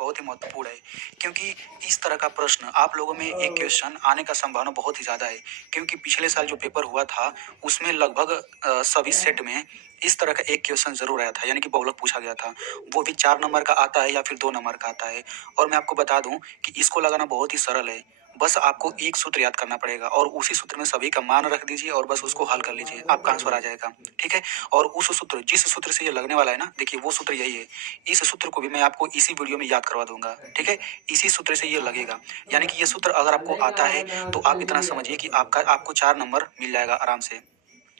बहुत ही महत्वपूर्ण है, क्योंकि इस तरह का प्रश्न आप लोगों में एक क्वेश्चन आने का संभावना बहुत ही ज़्यादा है। क्योंकि पिछले साल जो पेपर हुआ था उसमें लगभग सभी सेट में इस तरह का एक क्वेश्चन ज़रूर आया था, यानी कि बहुलक पूछा गया था। वो भी 4 नंबर का आता है या फिर 2 नंबर का आता है। और मैं आपको बता दूँ कि इसको लगाना बहुत ही सरल है। बस आपको एक सूत्र याद करना पड़ेगा और उसी सूत्र में सभी का मान रख दीजिए और बस उसको हल कर लीजिए, आपका आंसर आ जाएगा। ठीक है? और उस सूत्र जिस सूत्र से ये लगने वाला है ना, देखिए वो सूत्र यही है। इस सूत्र को भी मैं आपको इसी वीडियो में याद करवा दूँगा। ठीक है? इसी सूत्र से ये लगेगा। यानी कि ये सूत्र अगर आपको आता है तो आप इतना समझिए कि आपको 4 नंबर मिल जाएगा आराम से।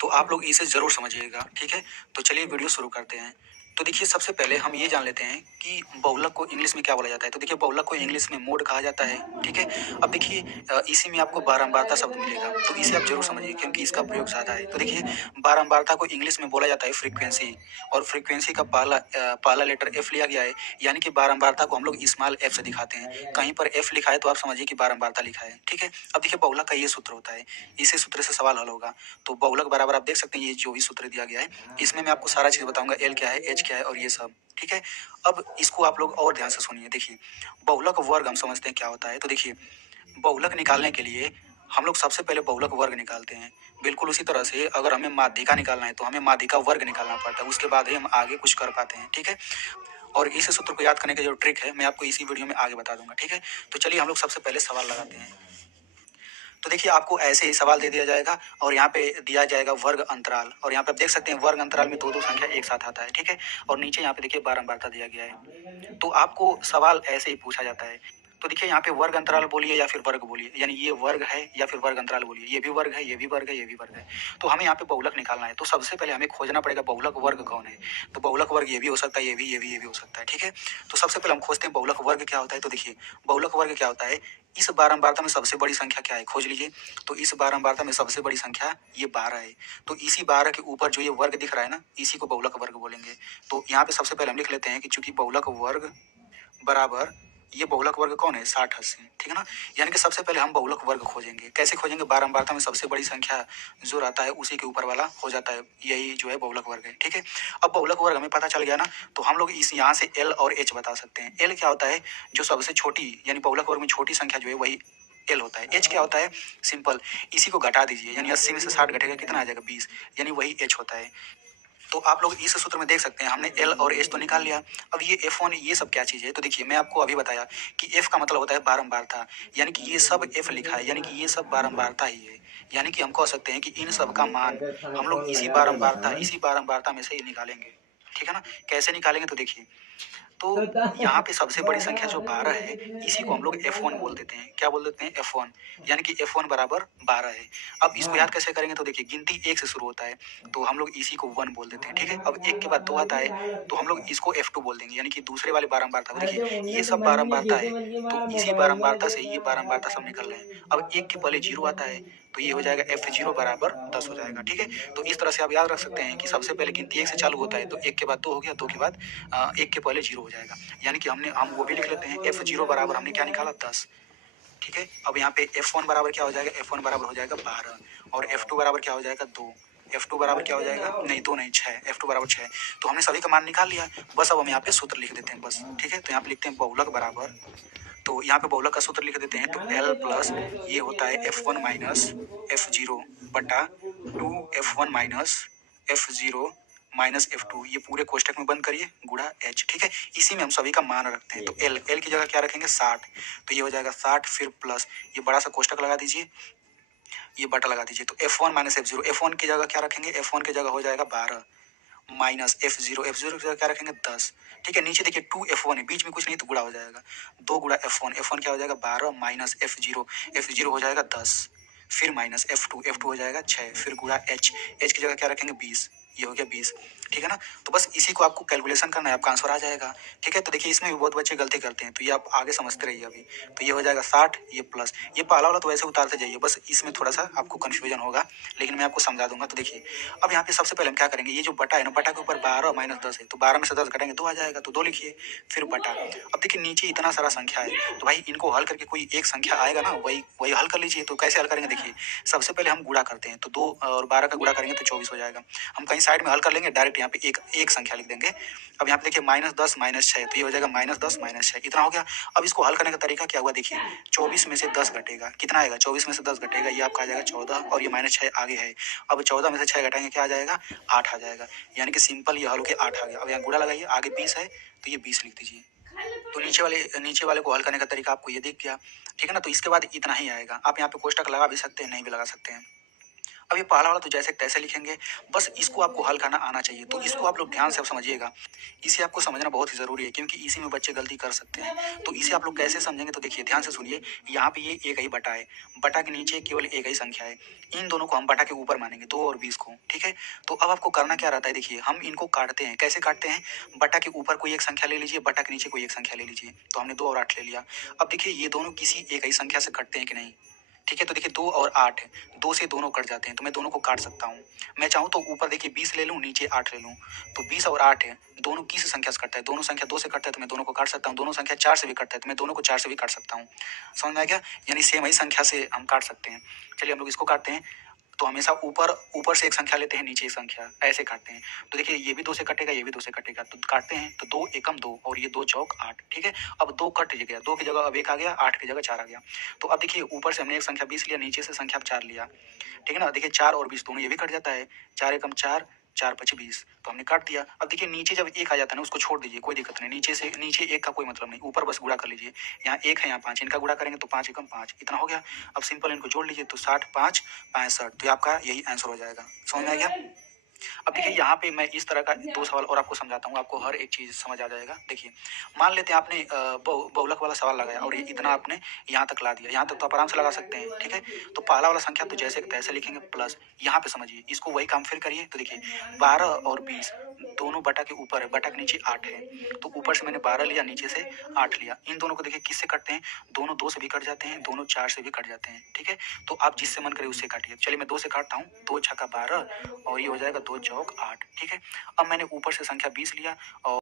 तो आप लोग इसे ज़रूर समझिएगा। ठीक है? तो चलिए वीडियो शुरू करते हैं। तो देखिए सबसे पहले हम ये जान लेते हैं कि बहुलक को इंग्लिश में क्या बोला जाता है। तो देखिए बहुलक को इंग्लिश में मोड कहा जाता है। ठीक है? अब देखिए इसी में आपको बारंबारता शब्द मिलेगा, तो इसे आप जरूर समझिए क्योंकि इसका प्रयोग ज़्यादा है। तो देखिए बारंबारता को इंग्लिश में बोला जाता है फ्रीक्वेंसी, और फ्रीक्वेंसी का पहला लेटर एफ लिया गया है, यानी कि बारंबारता को हम लोग स्मॉल एफ से दिखाते हैं। कहीं पर एफ लिखा है तो आप समझिए कि बारंबारता लिखा है। ठीक है? अब देखिए बहुलक का ये सूत्र होता है, इसी सूत्र से सवाल हल होगा। तो बहुलक बराबर आप देख सकते हैं ये जो भी सूत्र दिया गया है, इसमें मैं आपको सारा चीज़ बताऊंगा, एल क्या है, एच क्या है और ये सब। ठीक है? अब इसको आप लोग और ध्यान से सुनिए। देखिए बहुलक वर्ग हम समझते हैं क्या होता है। तो देखिए बहुलक निकालने के लिए हम लोग सबसे पहले बहुलक वर्ग निकालते हैं। बिल्कुल उसी तरह से अगर हमें माध्यिका निकालना है तो हमें माध्यिका वर्ग निकालना पड़ता है, उसके बाद ही हम आगे कुछ कर पाते हैं। ठीक है? और इस सूत्र को याद करने का जो ट्रिक है मैं आपको इसी वीडियो में आगे बता दूंगा। ठीक है? तो चलिए हम लोग सबसे पहले सवाल लगाते हैं। तो देखिए आपको ऐसे ही सवाल दे दिया जाएगा और यहाँ पे दिया जाएगा वर्ग अंतराल, और यहाँ पे आप देख सकते हैं वर्ग अंतराल में दो दो संख्या एक साथ आता है। ठीक है? और नीचे यहाँ पे देखिए बारंबारता दिया गया है। तो आपको सवाल ऐसे ही पूछा जाता है। तो देखिए यहाँ पे वर्ग अंतराल बोलिए या फिर वर्ग बोलिए, यानी ये वर्ग है या फिर वर्ग अंतराल बोलिए, ये भी वर्ग है, ये भी वर्ग है, ये भी वर्ग है। तो हमें यहाँ पे बहुलक निकालना है, तो सबसे पहले हमें खोजना पड़ेगा बहुलक वर्ग कौन है। तो बहुलक वर्ग ये भी हो सकता है, ये भी, ये भी, ये भी हो सकता है। ठीक है? तो सबसे पहले हम खोजते हैं बहुलक वर्ग क्या होता है। तो देखिए बहुलक वर्ग क्या होता है, इस बारंबारता में सबसे बड़ी संख्या क्या है खोज लीजिए। तो इस बारंबारता में सबसे बड़ी संख्या ये 12 है। तो इसी 12 के ऊपर जो ये वर्ग दिख रहा है ना, इसी को बहुलक वर्ग बोलेंगे। तो यहाँ पे सबसे पहले हम लिख लेते हैं कि चूंकि बहुलक वर्ग बराबर ये बहुलक वर्ग कौन है 60 80। ठीक है ना? यानी कि सबसे पहले हम बहुलक वर्ग खोजेंगे। कैसे खोजेंगे, बारंबारता में सबसे बड़ी संख्या जो रहता है उसी के ऊपर वाला हो जाता है, यही जो है बहुलक वर्ग है। ठीक है? अब बहुलक वर्ग हमें पता चल गया ना, तो हम लोग इस यहाँ से एल और एच बता सकते हैं। एल क्या होता है, जो सबसे छोटी यानी बहुलक वर्ग में छोटी संख्या जो है वही एल होता है। एच क्या होता है, सिंपल, इसी को घटा दीजिए, यानी 80 में से 60 घटेगा कितना आ जाएगा 20, यानी वही एच होता है। तो आप लोग इस सूत्र में देख सकते हैं हमने एल और एच तो निकाल लिया। अब ये एफ वन ये सब क्या चीज़ है, तो देखिए मैं आपको अभी बताया कि एफ का मतलब होता है बारंबारता, यानी कि ये सब एफ लिखा है यानी कि ये सब बारंबारता ही है। यानी कि हम कह सकते हैं कि इन सब का मान हम लोग इसी बारंबारता में से ही निकालेंगे। ठीक है ना? कैसे निकालेंगे, तो देखिए तो यहाँ पे सबसे बड़ी संख्या जो 12 है इसी को हम लोग F1 बोल देते हैं। क्या बोल देते हैं, F1, यानी कि F1 बराबर 12 है। अब इसको याद कैसे करेंगे, तो देखिए गिनती एक से शुरू होता है तो हम लोग इसी को 1 बोल देते हैं। ठीक है? अब एक के बाद दो आता है तो हम लोग इसको F2 बोल देंगे, यानी कि दूसरे वाले बारंबारता। देखिए ये सब बारंबारता है तो इसी बारंबारता से ये बारंबारता सब निकल रहे हैं। अब एक के पहले जीरो आता है तो ये हो जाएगा F0 बराबर 10 हो जाएगा। ठीक है? तो इस तरह से आप याद रख सकते हैं कि सबसे पहले गिनती एक से चालू होता है तो एक के बाद दो हो गया, दो के बाद एक के पहले जीरो हो जाएगा, यानी कि हम वो भी लिख लेते हैं F0 बराबर हमने क्या निकाला 10। ठीक है? अब यहाँ पे F1 बराबर क्या हो जाएगा, F1 बराबर हो जाएगा 12, और F2 बराबर क्या हो जाएगा 2। F2 बराबर क्या हो जाएगा, नहीं 2 नहीं 6, F2 बराबर 6। तो हमने सभी का मान निकाल लिया। बस अब हम यहाँ पे सूत्र लिख देते हैं बस। ठीक है? तो यहाँ पे लिखते हैं बहुलक बराबर, तो यहाँ पे बहुलक का सूत्र लिख देते हैं। तो L प्लस ये होता है F1 माइनस F0 बटा 2 F1 minus F0 minus F2, ये पूरे कोष्टक में बंद करिए गुणा H। ठीक है? इसी में हम सभी का मान रखते हैं। तो L की जगह क्या रखेंगे 60, तो ये हो जाएगा 60, फिर प्लस ये बड़ा सा कोष्टक लगा दीजिए, ये बटा लगा दीजिए। तो F1 माइनस F0, F1 की जगह क्या रखेंगे, F1 की जगह हो जाएगा 12 माइनस F0, F0 की जगह क्या रखेंगे 10। ठीक है? नीचे देखिए 2F1 है, बीच में कुछ नहीं तो गुणा हो जाएगा, 2 गुणा F1, F1 क्या हो जाएगा 12 माइनस F0, F0 हो जाएगा 10, फिर माइनस F2, F2 हो जाएगा 6, फिर गुणा H, H की जगह क्या रखेंगे 20, ये हो गया 20। ठीक है ना? तो बस इसी को आपको कैलकुलेशन करना है, आपका आंसर आ जाएगा। ठीक है? तो देखिए इसमें भी बहुत बच्चे गलती करते हैं, तो ये आप आगे समझते रहिए अभी। तो ये हो जाएगा 60, ये प्लस ये पहला वाला तो वैसे उतारते जाइए, बस इसमें थोड़ा सा आपको कन्फ्यूजन होगा लेकिन मैं आपको समझा दूंगा। तो देखिए अब यहाँ पे सबसे पहले हम क्या करेंगे, ये जो बटा है ना, बटा के ऊपर 12 माइनस 10 है तो 12 में से 10 घटाएंगे 2 आ जाएगा, तो 2 लिखिए, फिर बटा। अब देखिए नीचे इतना सारा संख्या है तो भाई इनको हल करके कोई एक संख्या आएगा ना, वही वही हल कर लीजिए। तो कैसे हल करेंगे, देखिए सबसे पहले हम गुणा करते हैं, तो 2 और 12 का गुणा करेंगे तो 24 हो जाएगा। हम कहीं साइड में हल कर लेंगे, डायरेक्ट यहाँ पे एक एक संख्या लिख देंगे। अब यहाँ पे देखिए -10 -6, तो ये हो जाएगा -10 -6, इतना हो गया। अब इसको हल करने का तरीका क्या हुआ देखिए, 24 में से 10 घटेगा, कितना आएगा, 24 में से 10 घटेगा, ये आपका आ जाएगा 14, और ये -6 आगे है। अब 14 में से 6 घटाएंगे, क्या आ जाएगा, 8 आ जाएगा, यानी कि सिंपल ये हल होके 8 आ गया। अब यहाँ गुणा लगाइए, आगे 20 है तो ये 20 लिख दीजिए। तो नीचे वाले को हल करने का तरीका आपको ये दिख गया, ठीक है ना। तो इसके बाद इतना ही आएगा, आप यहाँ पे कोष्टक लगा भी सकते हैं, नहीं भी लगा सकते हैं। अब ये पहला वाला तो जैसे तैसे लिखेंगे, बस इसको आपको हल करना आना चाहिए। तो इसको आप लोग ध्यान से अब समझिएगा, इसे आपको समझना बहुत ही ज़रूरी है, क्योंकि इसी में बच्चे गलती कर सकते हैं। तो इसे आप लोग कैसे समझेंगे, तो देखिए ध्यान से सुनिए, यहाँ पे ये एक ही बटा है, बटा के नीचे केवल एक ही संख्या है, इन दोनों को हम बटा के ऊपर मानेंगे, 2 और 20 को, ठीक है। तो अब आपको करना क्या रहता है, देखिए हम इनको काटते हैं, कैसे काटते हैं, बटा के ऊपर कोई एक संख्या ले लीजिए, बटा के नीचे कोई एक संख्या ले लीजिए। तो हमने 2 और 8 ले लिया। अब देखिए ये दोनों किसी एक ही संख्या से कटते हैं कि नहीं, ठीक है। तो देखिए 2 और 8 है, 2 से दोनों कट जाते हैं, तो मैं दोनों को काट सकता हूँ। मैं चाहूँ तो ऊपर देखिए 20 ले लूँ, नीचे 8 ले लूँ। तो 20 और 8 है, दोनों किस संख्या से कटता है, दोनों संख्या 2 से कटता है, तो मैं दोनों को काट सकता हूँ। दोनों संख्या 4 से भी कटता है, तो मैं दोनों को 4 से भी काट सकता हूँ। समझ में आ गया, यानी सेम ही संख्या से हम काट सकते हैं। चलिए हम लोग इसको काटते हैं। तो हमेशा ऊपर ऊपर से एक संख्या लेते हैं, नीचे एक संख्या, ऐसे काटते हैं। तो देखिए ये भी 2 से कटेगा, ये भी 2 से कटेगा, तो काटते हैं। तो 2 एकम 2 और ये 2 चौक 8, ठीक है। अब 2 कट गया, 2 की जगह अब 1 आ गया, 8 की जगह 4 आ गया। तो अब देखिए ऊपर से हमने एक संख्या 20 लिया, नीचे से संख्या 4 लिया, ठीक है ना। देखिए 4 और 20 दोनों ये भी कट जाता है, 4 एकम 4, 4 पचे 20, तो हमने काट दिया। अब देखिए नीचे जब 1 आ जाता है ना, उसको छोड़ दीजिए, कोई दिक्कत नहीं। नीचे 1 का कोई मतलब नहीं, ऊपर बस गुणा कर लीजिए। यहाँ 1 है, यहाँ 5, इनका गुणा करेंगे तो 5 एकम 5, इतना हो गया। अब सिंपल इनको जोड़ लीजिए, तो 60 5 65, तो ये आपका यही आंसर हो जाएगा। समझ में आ गया। अब देखिए यहाँ पे मैं इस तरह का 2 सवाल और आपको समझाता हूँ, आपको हर एक चीज़ समझ आ जाएगा। देखिए मान लेते हैं आपने बहुलक वाला सवाल लगाया और ये इतना आपने यहाँ तक ला दिया, यहाँ तक तो आप आराम से लगा सकते हैं, ठीक है। तो पहला वाला संख्या तो जैसे तैसे लिखेंगे, प्लस यहाँ पे समझिए, इसको वही काम फिर करिए। तो देखिए 12 और 20 दोनों बटा के ऊपर है, बटा के नीचे 8 है, तो ऊपर से मैंने 12 लिया, नीचे से 8 लिया। इन दोनों को देखिए किससे कटते हैं, दोनों 2 से भी कट जाते हैं, दोनों 4 से भी कट जाते हैं, ठीक है। तो आप जिससे मन करे उससे काटिए। चलिए मैं 2 से काटता हूँ, 2 छक्का 12 और ये हो जाएगा 2 चौक 8, ठीक है। अब मैंने ऊपर से संख्या 20 लिया और